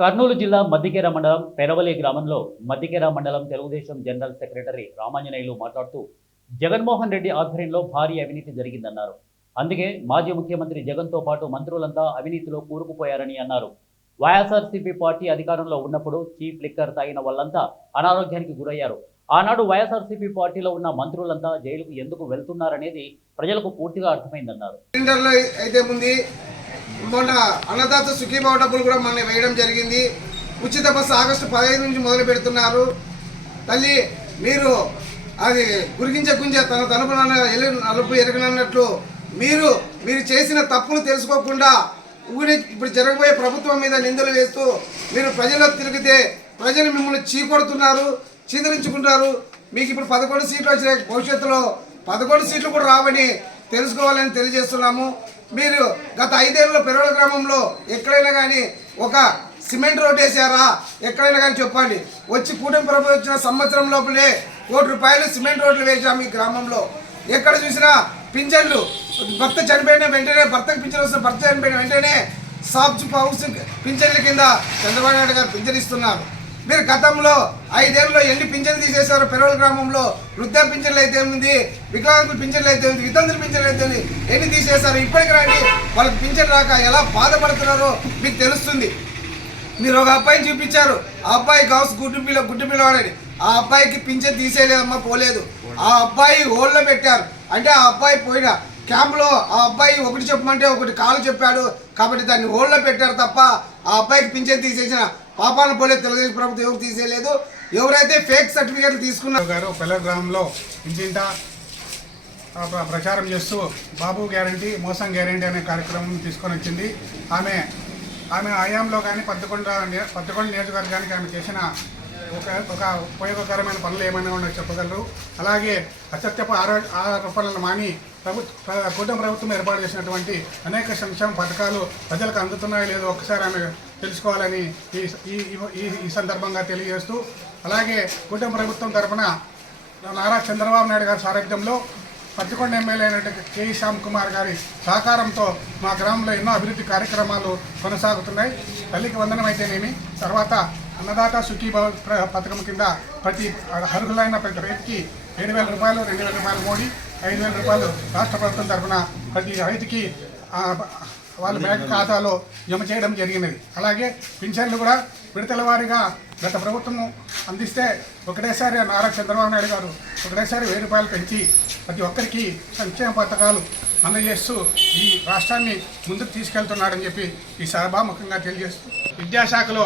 కర్నూలు జిల్లా మద్దికేర మండలం పెరవలి గ్రామంలో మద్దికేర మండలం తెలుగుదేశం జనరల్ సెక్రటరీ రామాంజనేయులు మాట్లాడుతూ జగన్మోహన్ రెడ్డి ఆధ్వర్యంలో భారీ అవినీతి జరిగిందన్నారు. అందుకే మాజీ ముఖ్యమంత్రి జగన్తో పాటు మంత్రులంతా అవినీతిలో కూరుకుపోయారని అన్నారు. వైఎస్ఆర్సీపీ పార్టీ అధికారంలో ఉన్నప్పుడు చీప్ లిక్కర్ తాగిన వాళ్ళంతా అనారోగ్యానికి గురయ్యారు. ఆనాడు వైఎస్ఆర్సీపీ పార్టీలో ఉన్న మంత్రులంతా జైలుకు ఎందుకు వెళ్తున్నారనేది ప్రజలకు పూర్తిగా అర్థమైందన్నారు. మొన్న అన్నదాత సుఖీభావ డబ్బులు కూడా మొన్న వేయడం జరిగింది. ఉచిత బస్సు ఆగస్టు 15 నుంచి మొదలు పెడుతున్నారు. తల్లి మీరు అది గురిగించ తన తలుపు నలుపు ఎరగనన్నట్లు మీరు చేసిన తప్పులు తెలుసుకోకుండా ఇప్పుడు జరగబోయే ప్రభుత్వం మీద నిందలు వేస్తూ మీరు ప్రజల్లో తిరిగితే ప్రజలు మిమ్మల్ని చీకొడుతున్నారు, చీదరించుకుంటారు. మీకు ఇప్పుడు 11 సీట్లు వచ్చినాయి, భవిష్యత్తులో 11 సీట్లు కూడా రావని తెలుసుకోవాలని తెలియజేస్తున్నాము. మీరు గత 5 ఏళ్ళలో పెరవల గ్రామంలో ఎక్కడైనా కానీ ఒక సిమెంట్ రోడ్ వేసారా? ఎక్కడైనా కానీ చెప్పండి. వచ్చి కూటమి ప్రభుత్వం వచ్చిన సంవత్సరం లోపలే ₹1 కోటి సిమెంట్ రోడ్లు వేసాము ఈ గ్రామంలో. ఎక్కడ చూసినా పింఛన్లు, భర్త చనిపోయిన వెంటనే భర్తకు పింఛన్ వస్తే భర్త చనిపోయిన వెంటనే సాఫ్ట్ హౌస్ పింఛన్ల కింద చంద్రబాబు నాయుడు గారు పింఛన్ ఇస్తున్నారు. మీరు గతంలో 5 ఏళ్ళలో ఎన్ని పింఛన్లు తీసేశారు? పెరవల గ్రామంలో వృద్ధా పింఛన్లు అయితే ఉంది, వికలాంగుల పింఛన్లు అయితే ఉంది, వితంతుల పింఛన్లు అయితే ఉంది, ఎన్ని తీసేశారు? ఇప్పటికి రండి, వాళ్ళకి పింఛన్ రాక ఎలా బాధపడుతున్నారో మీకు తెలుస్తుంది. మీరు ఒక అబ్బాయిని చూపించారు, ఆ అబ్బాయి గౌస్ గుడ్డు పిల్లవాడని. ఆ అబ్బాయికి పింఛన్ తీసేయలేదమ్మా, పోలేదు. ఆ అబ్బాయి హోల్లో పెట్టారు. అంటే ఆ అబ్బాయి పోయిన క్యాంప్లో ఆ అబ్బాయి ఒకటి చెప్పమంటే ఒకటి కాలు చెప్పాడు కాబట్టి దాన్ని హోల్లో పెట్టారు తప్ప ఆ అబ్బాయికి పింఛన్ తీసేసిన పాపాలను పోలేదు. తెలుగుదేశం ప్రభుత్వం ఎవరు తీసేయలేదు. ఎవరైతే ఫేక్ సర్టిఫికేట్లు తీసుకున్నారు గారు పెరవల గ్రామంలో ఇంటింటా ప్రచారం చేస్తూ బాబు గ్యారంటీ మోసం గ్యారంటీ అనే కార్యక్రమం తీసుకొని వచ్చింది. ఆమె ఆయాంలో కానీ 11 నియోజకవర్గానికి ఆమె చేసిన ఒక ఉపయోగకరమైన పనులు ఏమైనా ఉన్నాయో చెప్పగలరు. అలాగే అసత్యపు ఆరోపణలను మాని కూటమి ప్రభుత్వం ఏర్పాటు చేసినటువంటి అనేక సంక్షేమ పథకాలు ప్రజలకు అందుతున్నాయో లేదో ఒకసారి ఆమె తెలుసుకోవాలని ఈ సందర్భంగా తెలియజేస్తూ, అలాగే కూటమి ప్రభుత్వం తరఫున నారా చంద్రబాబు నాయుడు గారి సారథ్యంలో 11 ఎమ్మెల్యే అయినటువంటి కేఈ శ్యామ్ కుమార్ గారి సహకారంతో మా గ్రామంలో ఎన్నో అభివృద్ధి కార్యక్రమాలు కొనసాగుతున్నాయి. తల్లికి వందనం అయితేనేమి, తర్వాత అన్నదాత సుఖీభావ పథకం కింద ప్రతి అర్హులైన ప్రతి రైతుకి ₹7,000, ₹2,000 మోడీ, ₹5,000 రాష్ట్ర ప్రభుత్వం తరఫున ప్రతి రైతుకి వాళ్ళ బ్యాంకు ఖాతాలో జమ చేయడం జరిగినది. అలాగే పింఛన్లు కూడా విడతల వారీగా గత ప్రభుత్వం అందిస్తే ఒకటేసారి నారా చంద్రబాబు నాయుడు గారు ఒకటేసారి ₹1,000 పెంచి ప్రతి ఒక్కరికి సంక్షేమ పథకాలు అందజేస్తూ ఈ రాష్ట్రాన్ని ముందుకు తీసుకెళ్తున్నాడని చెప్పి ఈ సభాముఖంగా తెలియజేస్తూ విద్యాశాఖలో